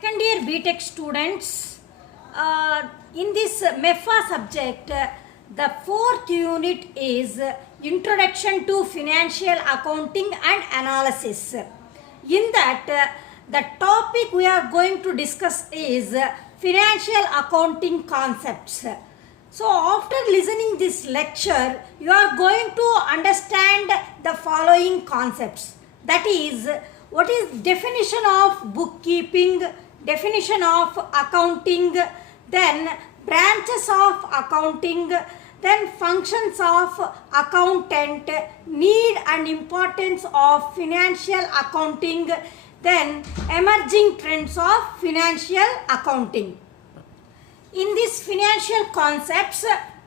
Second year BTech students, in this MEFA subject, the fourth unit is Introduction to Financial Accounting and Analysis. In that, the topic we are going to discuss is financial accounting concepts. So after listening this lecture, you are going to understand the following concepts. That is, what is definition of bookkeeping, definition of accounting, then branches of accounting, then functions of accountant, need and importance of financial accounting, then emerging trends of financial accounting. In these financial concepts,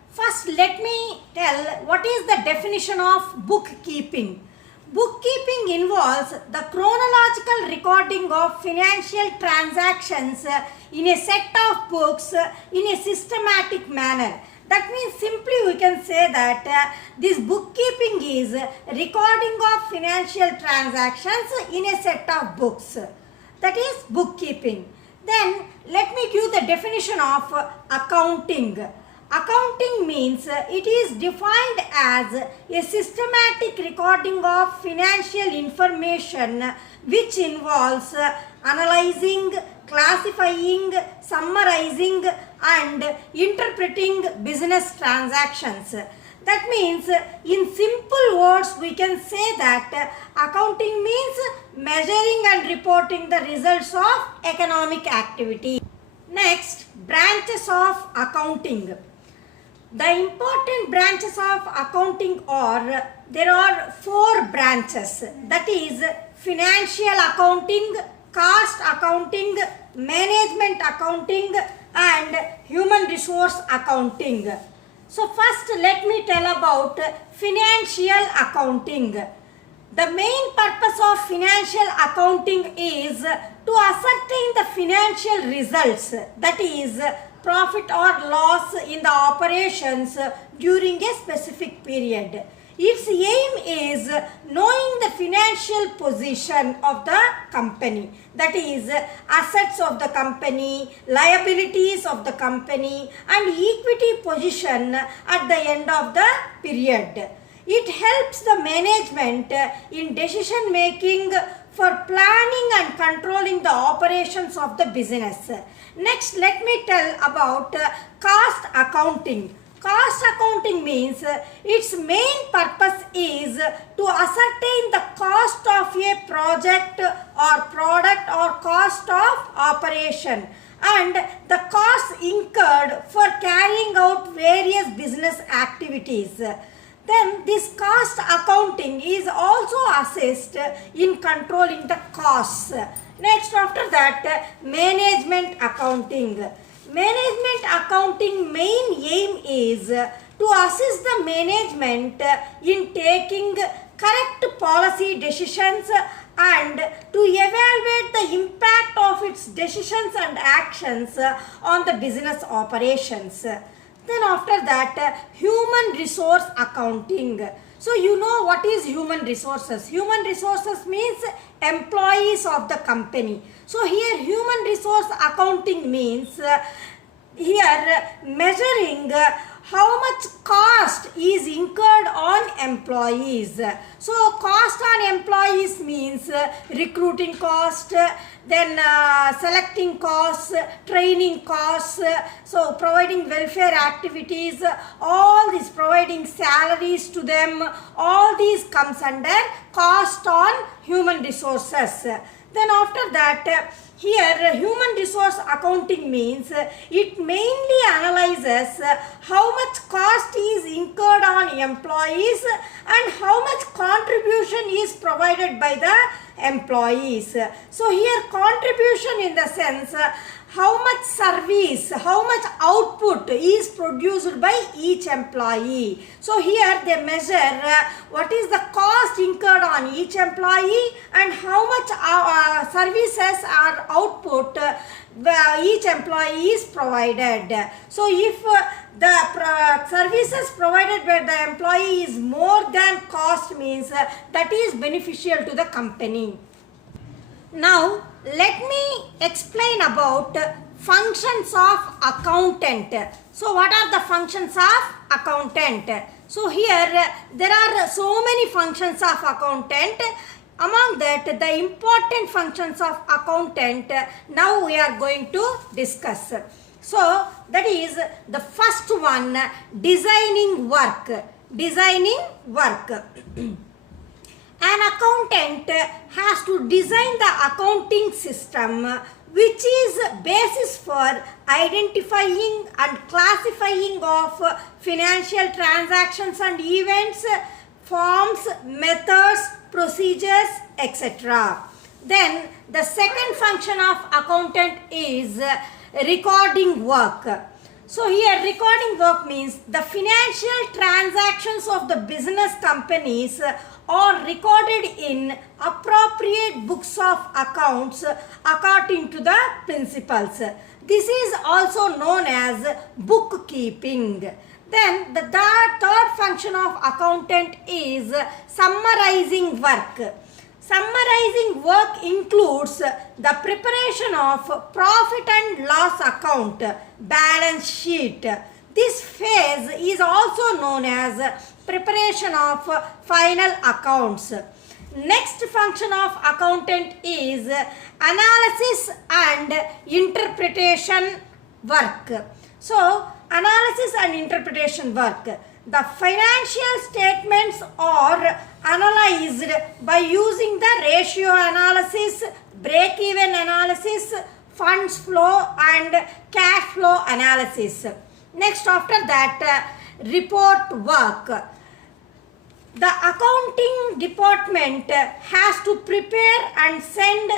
first let me tell what is the definition of bookkeeping. Bookkeeping involves the chronological recording of financial transactions in a set of books in a systematic manner. That means simply we can say that this bookkeeping is recording of financial transactions in a set of books. That is bookkeeping. Then let me give the definition of accounting. Accounting means it is defined as a systematic recording of financial information which involves analyzing, classifying, summarizing and interpreting business transactions. That means in simple words we can say that accounting means measuring and reporting the results of economic activity. Next, branches of accounting. The important branches of accounting are, there are 4 branches, that is financial accounting, cost accounting, management accounting and human resource accounting. So first let me tell about financial accounting. The main purpose of financial accounting is to ascertain the financial results, that is profit or loss in the operations during a specific period. Its aim is knowing the financial position of the company, that is assets of the company, liabilities of the company and equity position at the end of the period. It helps the management in decision making for planning and controlling the operations of the business. Next, let me tell about cost accounting. Cost accounting means its main purpose is to ascertain the cost of a project or product or cost of operation and the costs incurred for carrying out various business activities. Then this cost accounting is also assist in controlling the costs. Next, after that, management accounting. Management accounting main aim is to assist the management in taking correct policy decisions and to evaluate the impact of its decisions and actions on the business operations. Then after that, human resource accounting. So you know what is human resources. Human resources means employees of the company. So here human resource accounting means here measuring how much cost is incurred on employees. So cost on employees means recruiting cost, then selecting costs, training costs, so providing welfare activities, all these providing salaries to them, all these comes under cost on human resources. Then after that, here human resource accounting means it mainly analyzes how much cost is incurred on employees and how much contribution is provided by the employees. So here contribution in the sense how much service, how much output is produced by each employee. So here they measure what is the cost incurred on each employee and how much services or output each employee is provided. So if the services provided by the employee is more than cost means that is beneficial to the company. Now let me explain about functions of accountant. So what are the functions of accountant? So here there are so many functions of accountant. Among that, the important functions of accountant now we are going to discuss. So that is the first one, designing work. Designing work. An accountant has to design the accounting system which is basis for identifying and classifying of financial transactions and events, forms, methods, procedures, etc. Then the second function of accountant is recording work. So here recording work means the financial transactions of the business companies are recorded in appropriate books of accounts according to the principles. This is also known as bookkeeping. Then the third function of accountant is summarizing work. Summarizing work includes the preparation of profit and loss account, balance sheet. This phase is also known as preparation of final accounts. Next function of accountant is analysis and interpretation work. So, analysis and interpretation work. The financial statements are analyzed by using the ratio analysis, break-even analysis, funds flow and cash flow analysis. Next, after that, report work. The accounting department has to prepare and send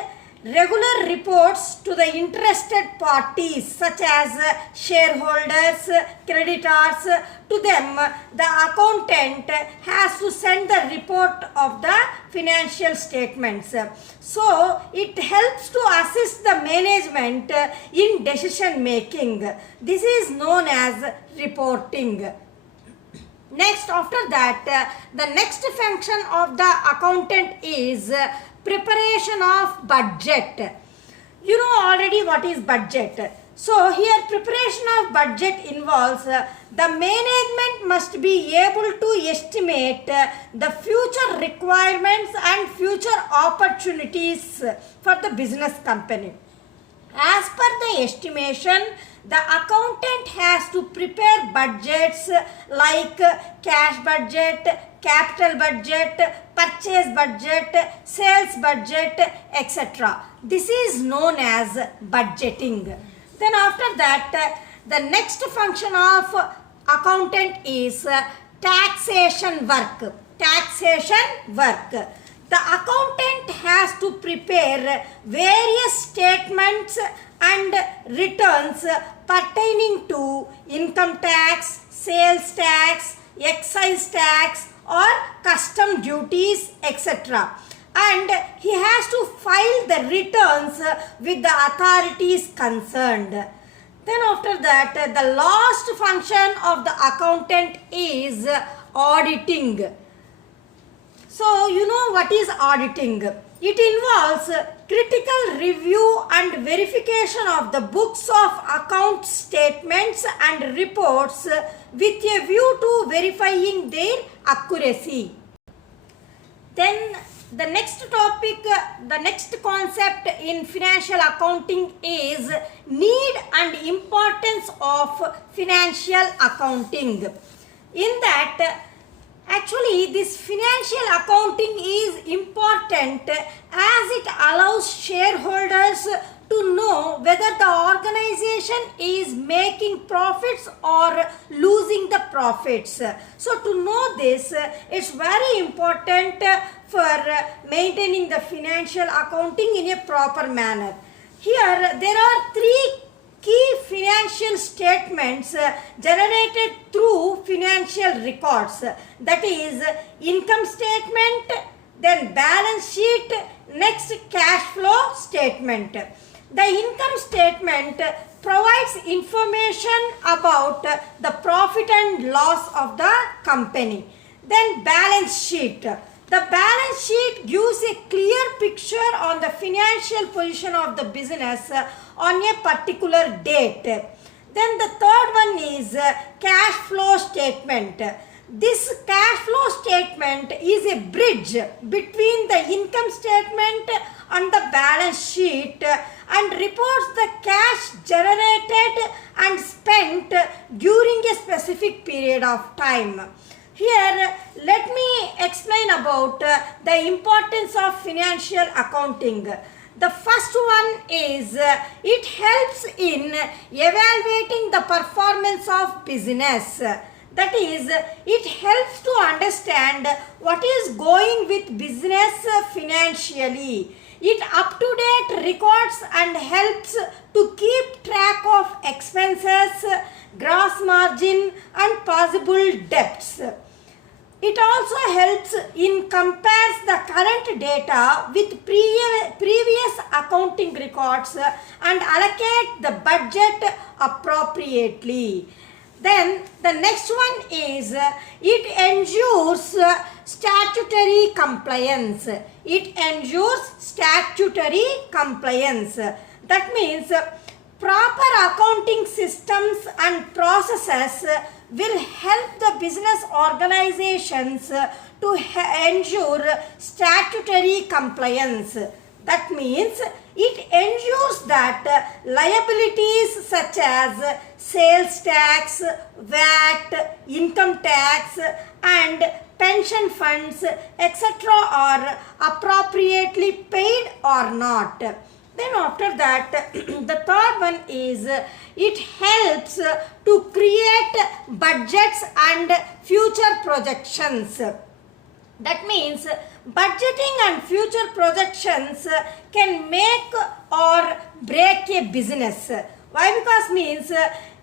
regular reports to the interested parties such as shareholders, creditors. To them, the accountant has to send the report of the financial statements. So, it helps to assist the management in decision making. This is known as reporting. Next, after that, the next function of the accountant is preparation of budget. You know already what is budget. So here preparation of budget involves the management must be able to estimate the future requirements and future opportunities for the business company. As per the estimation, the accountant has to prepare budgets like cash budget, capital budget, purchase budget, sales budget, etc. This is known as budgeting. Then after that, the next function of accountant is taxation work. Taxation work. The accountant has to prepare various statements and returns pertaining to income tax, sales tax, excise tax or custom duties, etc. And he has to file the returns with the authorities concerned. Then after that, the last function of the accountant is auditing. So, you know what is auditing? It involves critical review and verification of the books of account statements and reports with a view to verifying their accuracy. Then the next topic, the next concept in financial accounting is need and importance of financial accounting. In that, actually, this financial accounting is important as it allows shareholders to know whether the organization is making profits or losing the profits. So, to know this, it's very important for maintaining the financial accounting in a proper manner. Here, there are three key financial statements generated through financial records, that is income statement, then balance sheet, next cash flow statement. The income statement provides information about the profit and loss of the company. Then balance sheet. The The balance sheet gives a clear picture on the financial position of the business on a particular date. Then the third one is cash flow statement. This cash flow statement is a bridge between the income statement and the balance sheet and reports the cash generated and spent during a specific period of time. Here, let me explain about the importance of financial accounting. The first one is it helps in evaluating the performance of business. That is, it helps to understand what is going with business financially. It up-to-date records and helps to keep track of expenses, gross margin and possible debts. It also helps in compares the current data with previous accounting records and allocate the budget appropriately. Then the next one is it ensures statutory compliance. It ensures statutory compliance. That means proper accounting systems and processes will help the business organizations to ensure statutory compliance. That means it ensures that liabilities such as sales tax, VAT, income tax and pension funds etc. are appropriately paid or not. Then after that, the third one is it helps to create budgets and future projections. That means budgeting and future projections can make or break a business. Why? Because means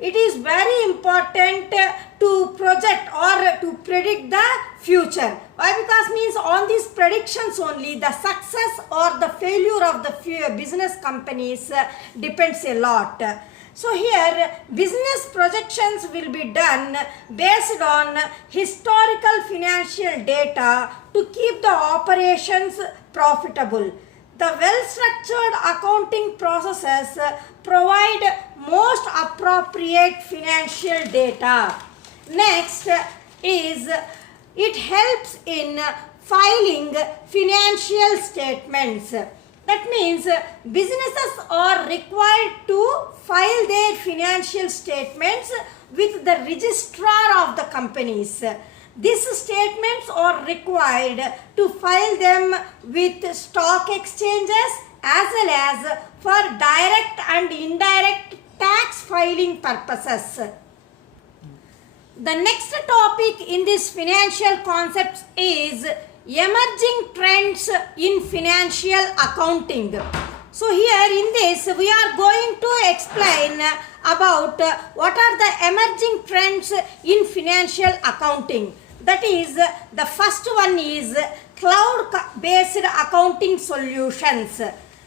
it is very important to project or to predict the future. Why? Because means on these predictions only the success or the failure of the business companies depends a lot. So here business projections will be done based on historical financial data to keep the operations profitable. The well-structured accounting processes provide most appropriate financial data. Next is it helps in filing financial statements. That means businesses are required to file their financial statements with the registrar of the companies. These statements are required to file them with stock exchanges as well as for direct and indirect tax filing purposes. The next topic in this financial concepts is emerging trends in financial accounting. So here in this we are going to explain about what are the emerging trends in financial accounting. That is, the first one is cloud based accounting solutions.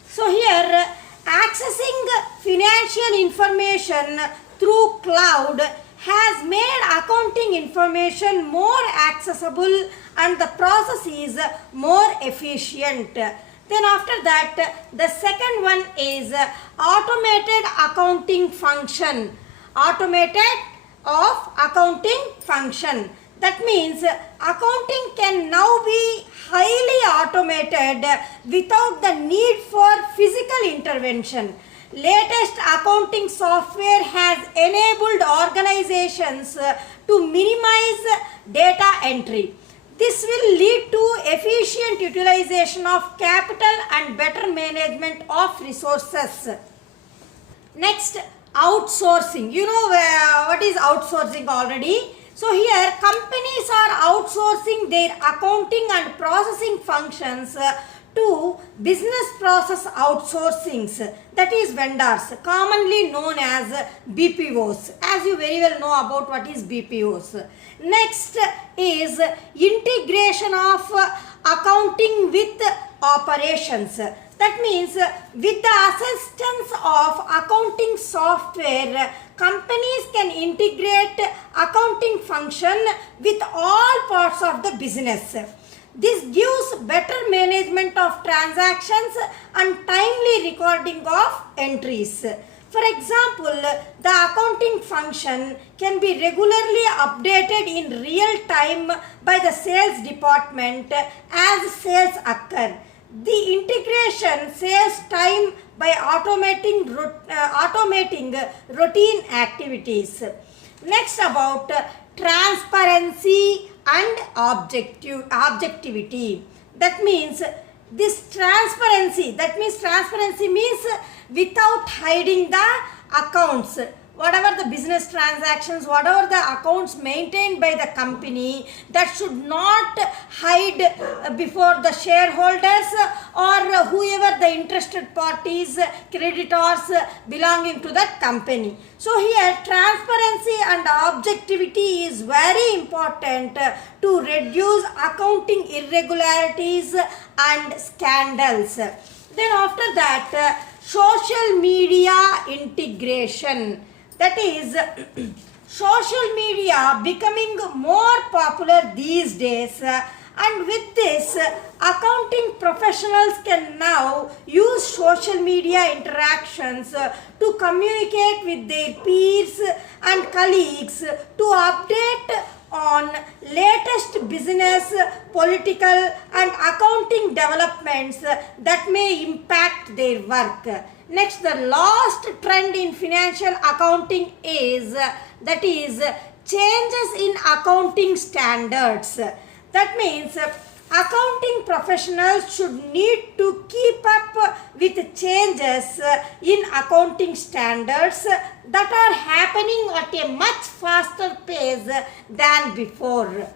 So here accessing financial information through cloud has made accounting information more accessible and the process is more efficient. Then after that, the second one is automated accounting function. Automated of accounting function. That means accounting can now be highly automated without the need for physical intervention. Latest accounting software has enabled organizations to minimize data entry. This will lead to efficient utilization of capital and better management of resources. Next, outsourcing. You know what is outsourcing already. So here companies are outsourcing their accounting and processing functions to business process outsourcings, that is vendors, commonly known as BPOs. As you very well know about what is BPOs. Next is integration of accounting with operations. That means with the assistance of accounting software, companies can integrate accounting function with all parts of the business. This gives better management of transactions and timely recording of entries. For example, the accounting function can be regularly updated in real time by the sales department as sales occur. The integration saves time by automating routine activities. Next, about transparency and objectivity. That means transparency means without hiding the accounts. Whatever the business transactions, whatever the accounts maintained by the company, that should not hide before the shareholders or whoever the interested parties, creditors belonging to that company. So here transparency and objectivity is very important to reduce accounting irregularities and scandals. Then after that, social media integration. That is, social media becoming more popular these days, and with this, accounting professionals can now use social media interactions to communicate with their peers and colleagues to update on latest business, political and accounting developments that may impact their work. Next, the last trend in financial accounting is changes in accounting standards. That means accounting professionals should need to keep up with changes in accounting standards that are happening at a much faster pace than before.